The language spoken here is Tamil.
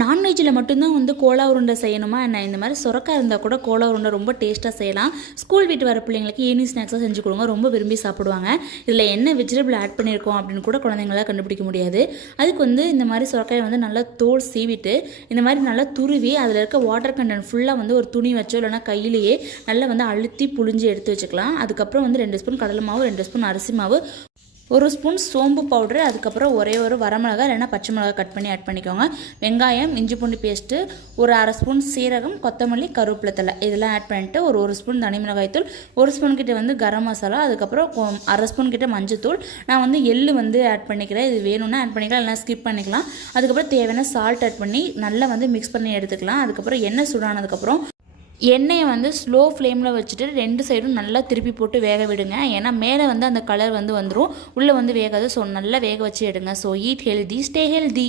நான்வெஜ்ஜில் மட்டும்தான் வந்து கோலா உருண்டை செய்யணுமா என்ன? இந்த மாதிரி சுரக்காய் இருந்தால் கூட கோலா உருண்டை ரொம்ப டேஸ்ட்டாக செய்யலாம். ஸ்கூல் விட்டு வர பிள்ளைங்களுக்கு ஈவினிங் ஸ்நாக்ஸாக செஞ்சு கொடுங்க, ரொம்ப விரும்பி சாப்பிடுவாங்க. இதில் என்ன வெஜிடபிள் ஆட் பண்ணியிருக்கோம் அப்படின்னு கூட குழந்தைங்களால் கண்டுபிடிக்க முடியாது. அதுக்கு வந்து இந்த மாதிரி சுரக்காயை வந்து நல்லா தோல் சீவிட்டு இந்த மாதிரி நல்லா துருவி அதில் இருக்க வாட்டர் கண்டென்ட் ஃபுல்லாக வந்து ஒரு துணி வச்சோ இல்லைனா கையிலேயே நல்லா வந்து அழுத்தி புழிஞ்சு எடுத்து வச்சுக்கலாம். அதுக்கப்புறம் வந்து 2 ஸ்பூன் கடலை மாவு, 2 ஸ்பூன் அரிசி மாவு, 1 ஸ்பூன் சோம்பு பவுட்ரு, அதுக்கப்புறம் ஒரே ஒரு வரமிளகாய் இல்லைனா பச்சை மிளகாய் கட் பண்ணி ஆட் பண்ணிக்கோங்க. வெங்காயம், இஞ்சி பூண்டு பேஸ்ட்டு, ஒரு 1/2 ஸ்பூன் சீரகம், கொத்தமல்லி, கருவேப்பிலை தழை இதெல்லாம் ஆட் பண்ணிவிட்டு ஒரு ஸ்பூன் தனி மிளகாய்த்தூள், 1 ஸ்பூன் கிட்ட வந்து கரம் மசாலா, அதுக்கப்புறம் 1/2 ஸ்பூன் கிட்ட மஞ்சத்தூள். நான் வந்து எள்ளு வந்து ஆட் பண்ணிக்கிறேன். இது வேணும்னா ஆட் பண்ணிக்கலாம், இல்லைனா ஸ்கிப் பண்ணிக்கலாம். அதுக்கப்புறம் தேவையான சால்ட் ஆட் பண்ணி நல்லா வந்து மிக்ஸ் பண்ணி எடுத்துக்கலாம். அதுக்கப்புறம் எண்ணெய் சூடானதுக்கப்புறம் எண்ணெயை வந்து ஸ்லோ ஃப்ளேமில் வச்சுட்டு 2 சைடும் நல்லா திருப்பி போட்டு வேக விடுங்க. ஏன்னா மேலே வந்து அந்த கலர் வந்து வந்துடும், உள்ளே வந்து வேகாது. ஸோ நல்லா வேக வச்சு எடுங்க. So eat healthy, stay healthy.